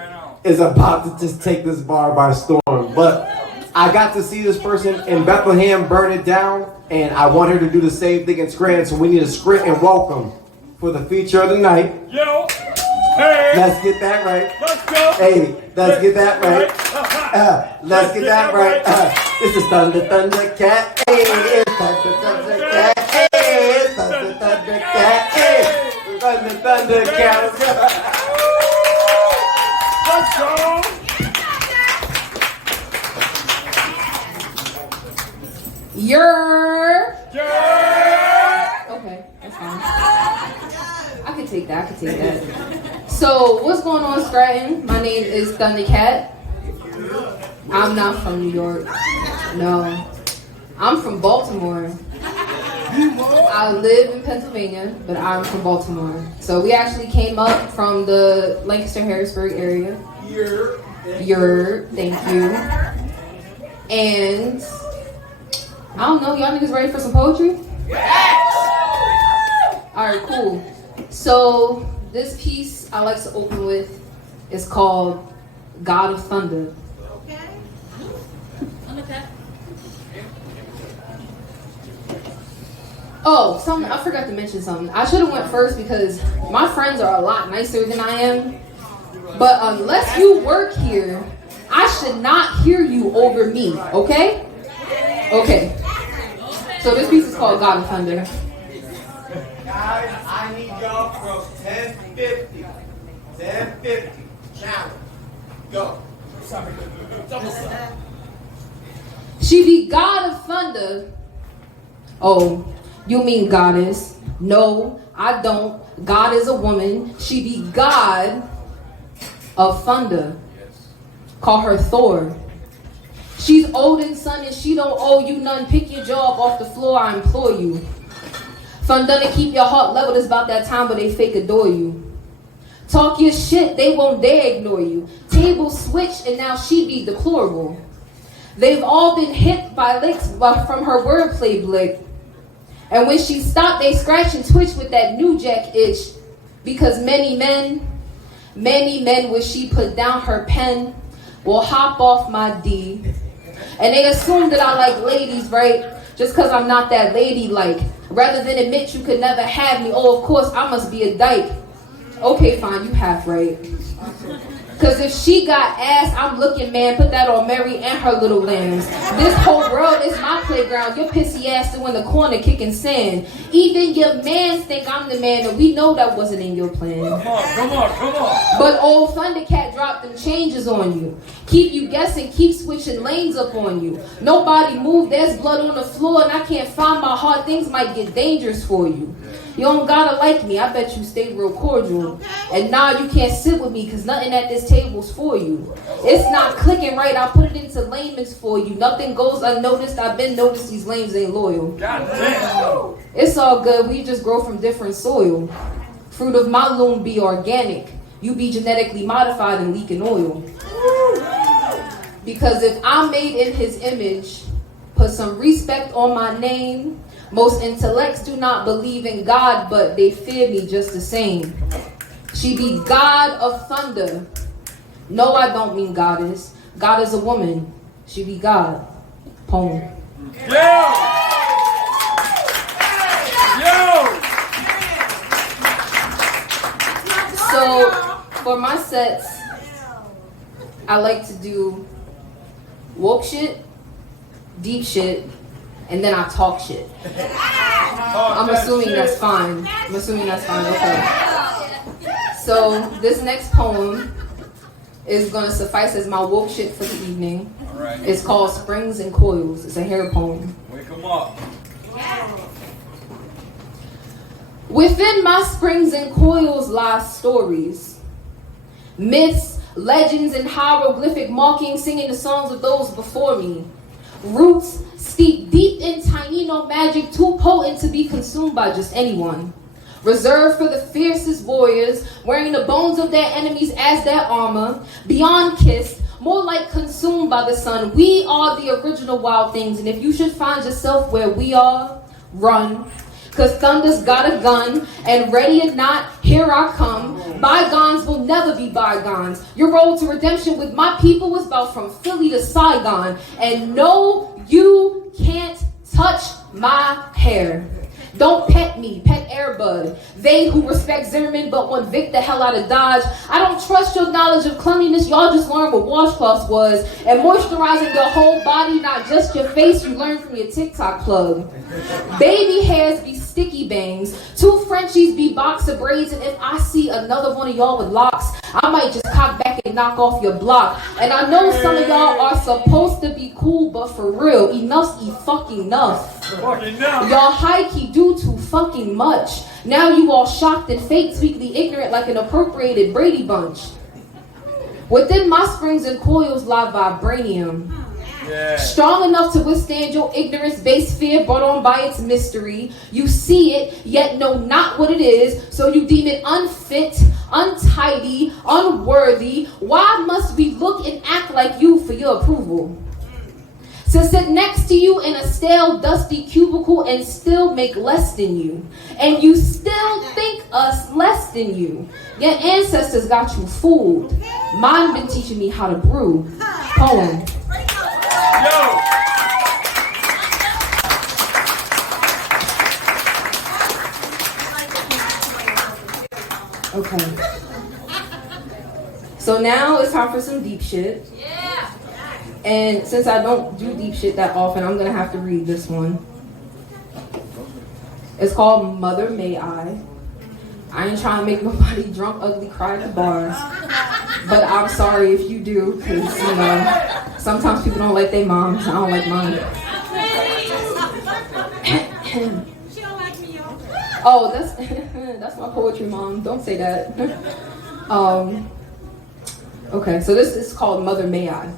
is about to just take this bar by storm. But I got to see this person in Bethlehem burn it down, and I want her to do the same thing in Scranton, so we need a Scranton welcome for the feature of the night. Yo. Hey. Let's get that right. Let's go. Hey, let's get that right. Let's get that right. This is Thunda Khatt. Hey, it's Thunda Khatt. Hey, it's Thunda Khatt. Hey, Thunda Khatt. Let's go. Okay, that's fine. I can take that. So, what's going on, Scranton? My name is Thunda Khatt. I'm not from New York. No. I'm from Baltimore. I live in Pennsylvania, but I'm from Baltimore. So we actually came up from the Lancaster, Harrisburg area. Thank you. And I don't know, y'all niggas ready for some poetry? Alright, cool. So this piece I like to open with is called God of Thunder. Oh, something I forgot to mention something. I should have went first because my friends are a lot nicer than I am. But unless you work here, I should not hear you over me, okay? Okay. So this piece is called God of Thunder. Guys, I need y'all from 1050. 1050. Challenge. Go. She be God of thunder. Oh, you mean goddess? No, I don't. God is a woman. She be God of thunder. Call her Thor. She's Odin's son and she don't owe you none. Pick your jaw up off the floor, I implore you. Thunder to keep your heart leveled. It's about that time where they fake adore you. Talk your shit, they won't dare ignore you. Tables switched and now she be deplorable. They've all been hit by licks from her wordplay blick. And when she stopped, they scratch and twitch with that new jack itch. Because many men wish she put down her pen, will hop off my D. And they assume that I like ladies, right? Just because I'm not that lady-like. Rather than admit you could never have me, oh, of course, I must be a dyke. Okay, fine, you half right. Because if she got ass, I'm looking, man, put that on Mary and her little lambs. This whole world is my playground. Your pissy ass still in the corner kicking sand. Even your mans think I'm the man, and we know that wasn't in your plan. Come on. But old Thunda Khatt dropped them changes on you. Keep you guessing, keep switching lanes up on you. Nobody moved, there's blood on the floor, and I can't find my heart. Things might get dangerous for you. You don't gotta like me, I bet you stay real cordial. And now you can't sit with me, cause nothing at this table's for you. It's not clicking right, I put it into layman's for you. Nothing goes unnoticed, I've been noticed these lames ain't loyal. God damn. It's all good, we just grow from different soil. Fruit of my loom be organic. You be genetically modified and leaking oil. Because if I'm made in his image, put some respect on my name. Most intellects do not believe in God, but they fear me just the same. She be God of thunder. No, I don't mean goddess. God is a woman. She be God. Poem. Yo! So, for my sets, I like to do woke shit, deep shit, and then I talk shit. I'm assuming that's fine. Okay. So this next poem is gonna suffice as my woke shit for the evening. Right. It's called Springs and Coils. It's a hair poem. Wake 'em up. Within my springs and coils lie stories, myths, legends, and hieroglyphic markings, singing the songs of those before me. Roots steeped deep in Taino magic, too potent to be consumed by just anyone. Reserved for the fiercest warriors, wearing the bones of their enemies as their armor. Beyond kissed, more like consumed by the sun. We are the original wild things, and if you should find yourself where we are, run. Cause Thunda's got a gun, and ready or not, here I come. Bygones will never be bygones. Your road to redemption with my people was about from Philly to Saigon. And no, you can't touch my hair. Don't pet me, pet Airbud. They who respect Zimmerman but want Vic the hell out of Dodge. I don't trust your knowledge of cleanliness. Y'all just learned what washcloths was. And moisturizing your whole body, not just your face, you learned from your TikTok plug. Baby hairs be sticky bangs. Two Frenchies be boxer braids. And if I see another one of y'all with locks, I might just cock back and knock off your block. And I know some of y'all are supposed to be cool, but for real, enough's fucking enough. Y'all high-key do too fucking much. Now you all shocked and fake, sweetly ignorant like an appropriated Brady Bunch. Within my springs and coils lie vibranium. Yeah. Strong enough to withstand your ignorance-based fear brought on by its mystery. You see it, yet know not what it is, so you deem it unfit, untidy, unworthy. Why must we look and act like you for your approval? To sit next to you in a stale, dusty cubicle and still make less than you. And you still think us less than you. Your ancestors got you fooled. Mine been teaching me how to brew. Poem. Yo! Okay. So now it's time for some deep shit. And since I don't do deep shit that often, I'm gonna have to read this one. It's called Mother May I. I ain't trying to make nobody drunk, ugly, cry at the bar. But I'm sorry if you do, because, you know, sometimes people don't like their moms. I don't like mine. She don't like me, y'all. Oh, that's my poetry, mom. Don't say that. Okay, so this is called Mother May I.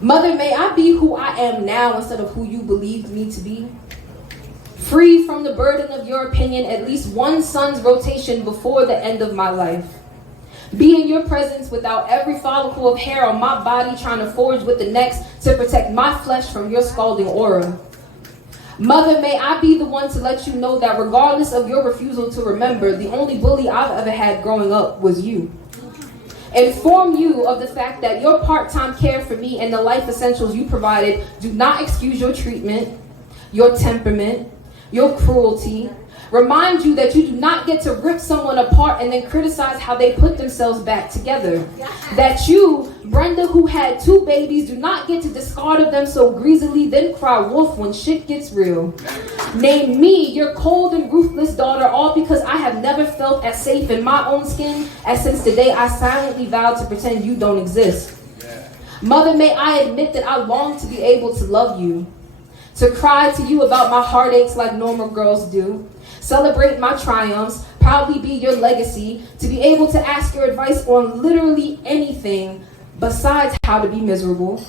Mother, may I be who I am now instead of who you believed me to be? Free from the burden of your opinion, at least one sun's rotation before the end of my life. Be in your presence without every follicle of hair on my body trying to forge with the next to protect my flesh from your scalding aura. Mother, may I be the one to let you know that regardless of your refusal to remember, the only bully I've ever had growing up was you. Inform you of the fact that your part-time care for me and the life essentials you provided do not excuse your treatment, your temperament, your cruelty. Remind you that you do not get to rip someone apart and then criticize how they put themselves back together. That you, Brenda, who had 2 babies, do not get to discard of them so greasily, then cry wolf when shit gets real. Name me, your cold and ruthless daughter, all because I have never felt as safe in my own skin as since the day I silently vowed to pretend you don't exist. Mother, may I admit that I long to be able to love you, to cry to you about my heartaches like normal girls do, celebrate my triumphs, proudly be your legacy, to be able to ask your advice on literally anything besides how to be miserable.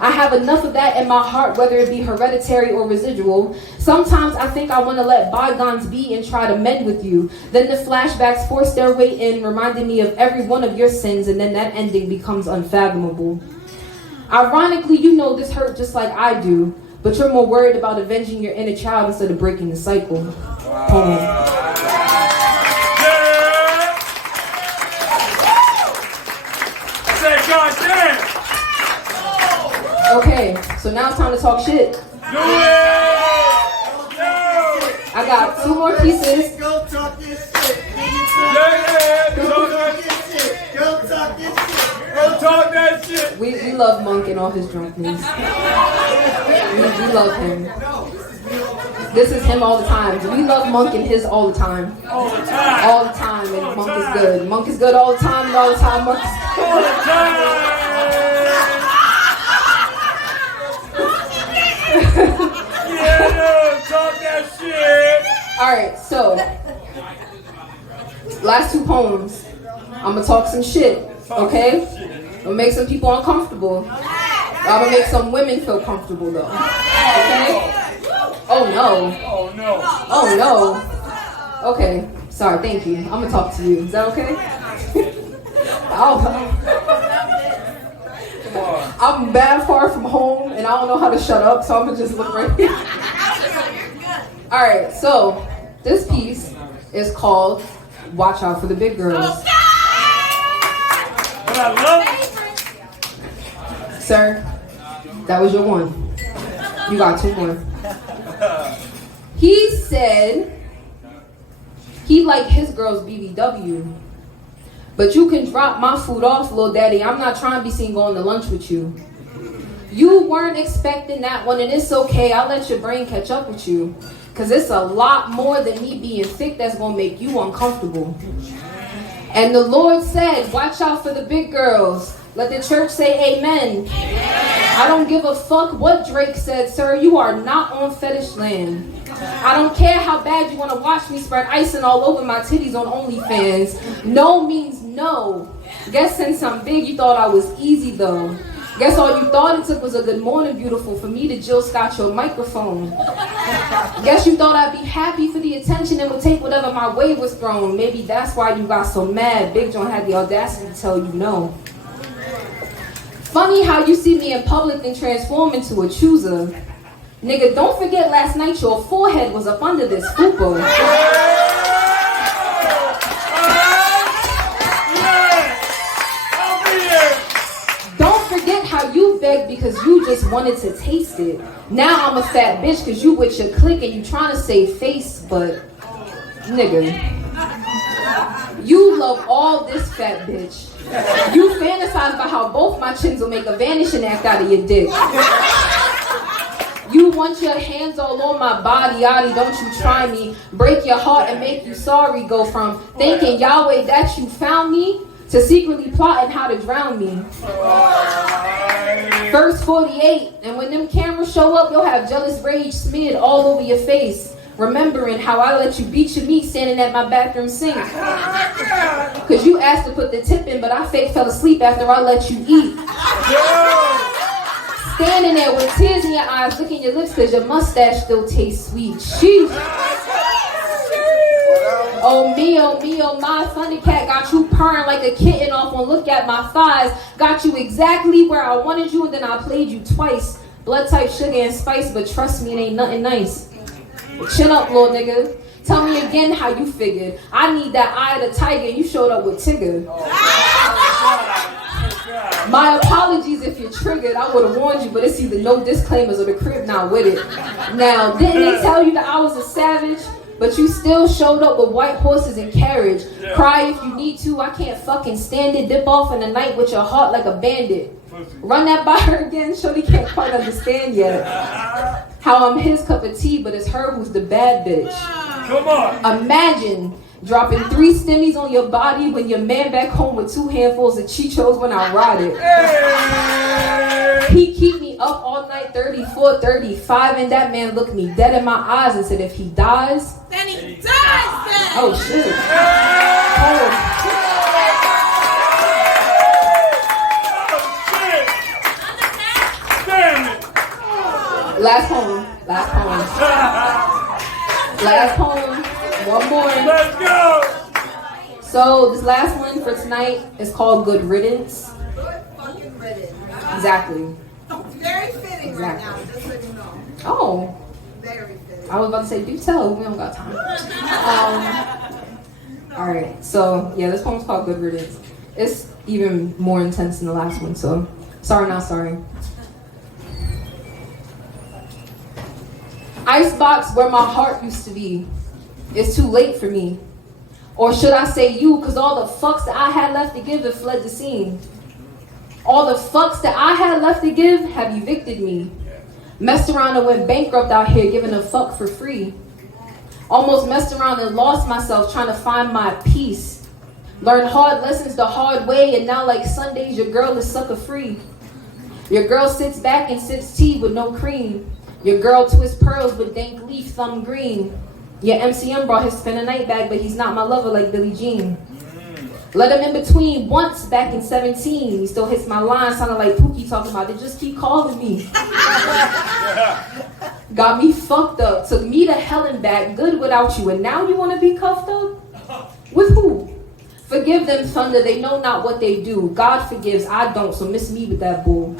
I have enough of that in my heart, whether it be hereditary or residual. Sometimes I think I want to let bygones be and try to mend with you. Then the flashbacks force their way in, reminding me of every one of your sins, and then that ending becomes unfathomable. Ironically, you know this hurt just like I do, but you're more worried about avenging your inner child instead of breaking the cycle. Poem. Say goddamn. Okay, so now it's time to talk shit. Do it. I got 2 more pieces. Go talk this shit. Yeah. Talk that shit. Go talk this shit. Go talk that shit. We love Monk and all his drunkenness. We love him. This is him all the time. We love Monk and his all the time. All the time. All the time, and Monk is good. Monk is good all the time, and all the time, Monk is good. All the time. Yeah, talk that shit. Alright, so last 2 poems. I'm gonna talk some shit, okay? I'm gonna make some people uncomfortable. I'm gonna make some women feel comfortable though. Okay? Oh no. Oh no. Oh no. Okay, sorry, thank you. I'm gonna talk to you. Is that okay? I'm bad far from home and I don't know how to shut up, so I'm gonna just look right here. Alright, so this piece is called Watch Out for the Big Girls. But I love it. Sir, that was your one. You got 2 more. He said he liked his girls BBW. But you can drop my food off, little daddy. I'm not trying to be seen going to lunch with you. You weren't expecting that one, and it's okay. I'll let your brain catch up with you. Because it's a lot more than me being thick that's going to make you uncomfortable. And the Lord said, watch out for the big girls. Let the church say amen. I don't give a fuck what Drake said, sir. You are not on fetish land. I don't care how bad you want to watch me spread icing all over my titties on OnlyFans. No means no. Guess since I'm big, you thought I was easy though. Guess all you thought it took was a good morning, beautiful, for me to Jill Scott your microphone. Guess you thought I'd be happy for the attention and would take whatever my way was thrown. Maybe that's why you got so mad. Big John had the audacity to tell you no. Funny how you see me in public and transform into a chooser. Nigga, don't forget last night your forehead was up under this fupa. Don't forget how you begged because you just wanted to taste it. Now I'm a fat bitch because you with your clique and you trying to save face, but nigga, you love all this fat bitch. You fantasize about how both my chins will make a vanishing act out of your dick. You want your hands all on my body, yaddy, don't you try me. Break your heart and make you sorry. Go from thinking Yahweh that you found me to secretly plotting how to drown me. Verse 48, and when them cameras show up, you'll have jealous rage smeared all over your face. Remembering how I let you beat your meat standing at my bathroom sink. Cause you asked to put the tip in, but I fake fell asleep after I let you eat. Standing there with tears in your eyes, licking your lips cause your mustache still tastes sweet. Sheesh. Oh me, my Thunda Khatt got you purring like a kitten off on look at my thighs. Got you exactly where I wanted you and then I played you twice. Blood type, sugar and spice, but trust me, it ain't nothing nice. Chin up, little nigga. Tell me again how you figured. I need that eye of the tiger and you showed up with Tigger. My apologies if you're triggered. I would have warned you, but it's either no disclaimers or the crib not with it. Now, didn't they tell you that I was a savage? But you still showed up with white horses and carriage. Cry if you need to. I can't fucking stand it. Dip off in the night with your heart like a bandit. Run that by her again. Shorty can't quite understand yet. How I'm his cup of tea, but it's her who's the bad bitch. Come on. Imagine dropping 3 stimmies on your body when your man back home with 2 handfuls of chichos when I ride it. He keep me up all night, 34, 35, and that man looked me dead in my eyes and said if he dies, Then he dies then. oh shit. Damn it. Last poem. Last poem. One more. Let's go. So this last one for tonight is called Good Riddance. Good fucking riddance. Exactly. Very fitting Exactly. right now, just so you know. Oh, Very fitting. I was about to say, do tell. We don't got time. All right. So yeah, this poem's called Good Riddance. It's even more intense than the last one. So sorry, not sorry. Icebox where my heart used to be. It's too late for me. Or should I say you, cause all the fucks that I had left to give have fled the scene. All the fucks that I had left to give have evicted me. Messed around and went bankrupt out here giving a fuck for free. Almost messed around and lost myself trying to find my peace. Learned hard lessons the hard way and now like Sundays your girl is sucker free. Your girl sits back and sips tea with no cream. Your girl twists pearls with dank leaf thumb green. Your MCM brought his spin a night bag, but he's not my lover like Billie Jean. Let him in between once back in 17. He still hits my line, sounding like Pookie talking about, they just keep calling me. Got me fucked up, took me to hell and back, good without you, and now you want to be cuffed up? With who? Forgive them, Thunder, they know not what they do. God forgives, I don't, so miss me with that bull.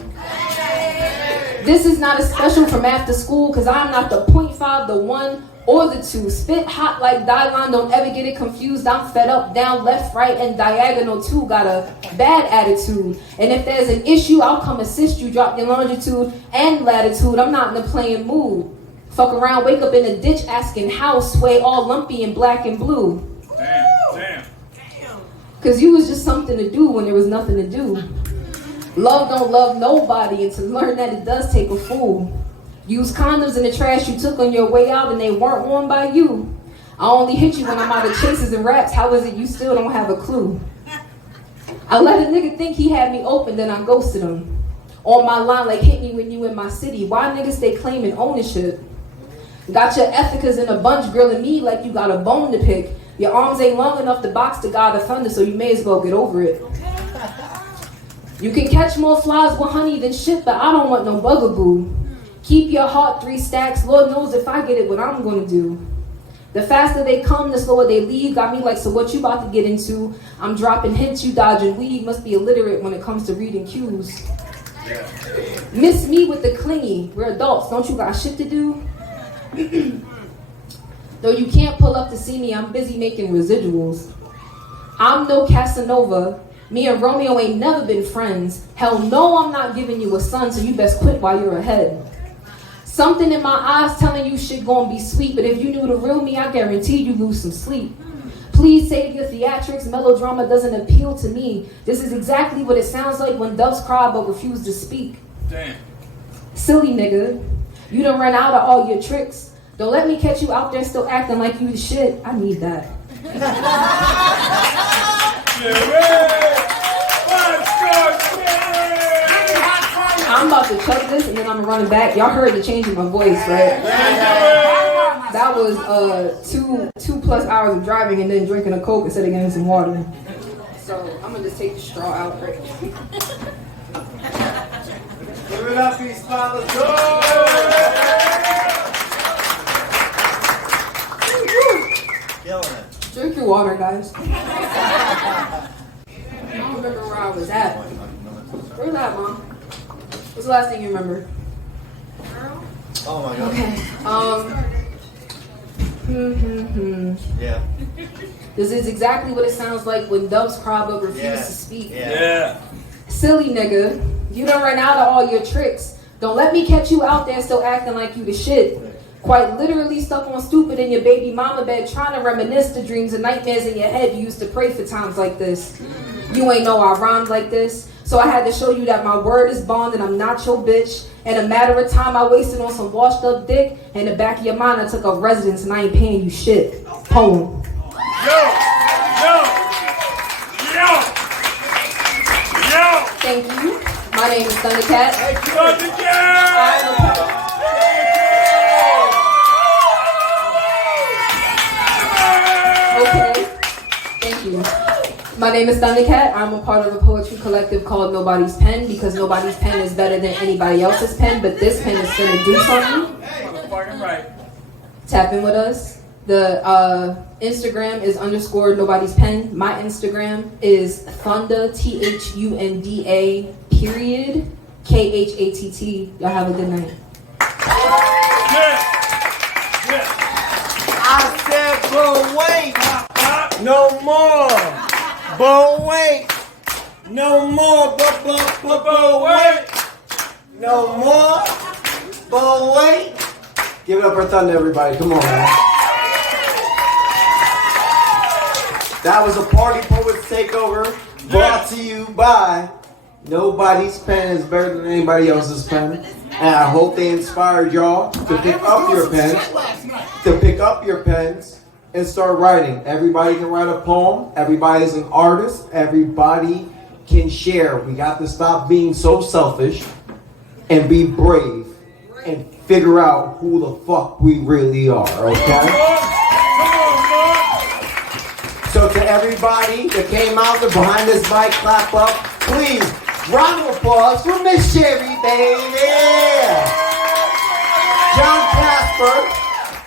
This is not a special from after school, cause I'm not the 0.5, the 1, or the 2. Spit hot like Dylon, don't ever get it confused. I'm fed up, down, left, right, and diagonal too. Got a bad attitude. And if there's an issue, I'll come assist you. Drop your longitude and latitude. I'm not in the playing mood. Fuck around, wake up in a ditch asking how, sway all lumpy in black and blue. Damn. Cause you was just something to do when there was nothing to do. Love don't love nobody, and to learn that it does take a fool. Use condoms in the trash you took on your way out and they weren't worn by you. I only hit you when I'm out of chases and raps. How is it you still don't have a clue? I let a nigga think he had me open, then I ghosted him. On my line like hit me when you in my city. Why niggas stay claiming ownership? Got your ethicas in a bunch grilling me like you got a bone to pick. Your arms ain't long enough to box the God of Thunder, so you may as well get over it. You can catch more flies with honey than shit, but I don't want no bugaboo. Keep your heart 3 stacks. Lord knows if I get it, what I'm gonna do. The faster they come, the slower they leave. Got me like, so what you about to get into? I'm dropping hints, you dodging weed. Must be illiterate when it comes to reading cues. Miss me with the clingy. We're adults, don't you got shit to do? Though you can't pull up to see me, I'm busy making residuals. I'm no Casanova. Me and Romeo ain't never been friends. Hell no, I'm not giving you a son, so you best quit while you're ahead. Something in my eyes telling you shit gonna be sweet, but if you knew the real me, I guarantee you lose some sleep. Please save your theatrics, melodrama doesn't appeal to me. This is exactly what it sounds like when doves cry but refuse to speak. Damn. Silly nigga. You done ran out of all your tricks. Don't let me catch you out there still acting like you the shit. I need that. I'm about to chug this and then I'm running back. Y'all heard the change in my voice, right? That was 2+ hours of driving and then drinking a Coke instead of getting some water. So I'm gonna just take the straw out right now. Give it up, East Palestine! Drink your water, guys. I don't remember where I was at. Where was that, Mom? What's the last thing you remember? Oh my god. Okay. Yeah. This is exactly what it sounds like when Dubs Crabba refuses to speak. Yeah. Silly nigga, you done ran out of all your tricks. Don't let me catch you out there still acting like you the shit. Quite literally stuck on stupid in your baby mama bed trying to reminisce the dreams and nightmares in your head you used to pray for times like this. You ain't know I rhymed like this, so I had to show you that my word is bond and I'm not your bitch. In a matter of time I wasted on some washed up dick. In the back of your mind I took up residence and I ain't paying you shit. Poem. Yo! Thank you. My name is Thunda Khatt. Thunda Khatt! Okay. Thank you. My name is Thunda Khatt. I'm a part of a poetry collective called Nobody's Pen because nobody's pen is better than anybody else's pen, but this pen is gonna do something. Motherfucking right. Tap in with us. The Instagram is _nobody's pen. My Instagram is Thunda THUNDA _KHATT. Y'all have a good night. I said, but wait, no more. But wait, no more. But wait, no more. But wait. Give it up for Thunder, everybody. Come on, man. That was a Party Poets Takeover brought to you by Nobody's Pen is better than anybody else's pen. And I hope they inspired y'all to pick up your pens, and start writing. Everybody can write a poem. Everybody's an artist. Everybody can share. We got to stop being so selfish and be brave and figure out who the fuck we really are, okay? So to everybody that came out there behind this mic, clap up. Please, round of applause for Miss Sherry, baby. John Casper,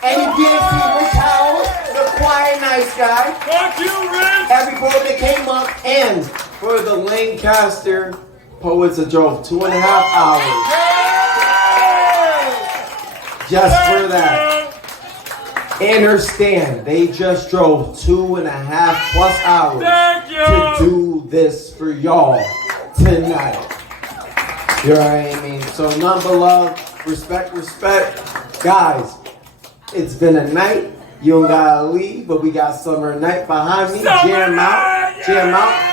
Eddie PNC, Rich Howell, the quiet nice guy. Fuck you, Rich! Every poet that came up, and for the Lancaster poets that drove 2.5 hours. Just for that. Understand, they just drove 2.5+ hours to do this for y'all tonight. You know what I mean? So none but love, respect. Guys, it's been a night. You don't gotta leave, but we got Summer Night behind me. Jam out.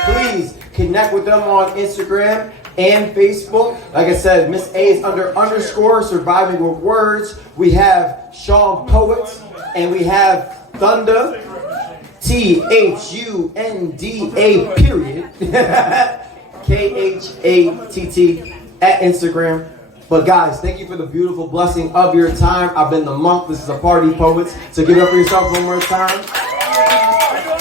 Please connect with them on Instagram and Facebook. Like I said, Miss A is _ surviving with words. We have Sean Poets and we have Thunda THUNDA KHATT at Instagram. But guys, thank you for the beautiful blessing of your time. I've been the Monk. This is a Party Poets. So give it up for yourself one more time.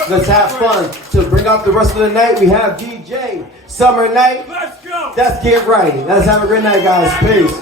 Let's have fun. To bring up the rest of the night, we have DJ Summer Night. Let's go! Let's get right. Let's have a great night, guys. Peace.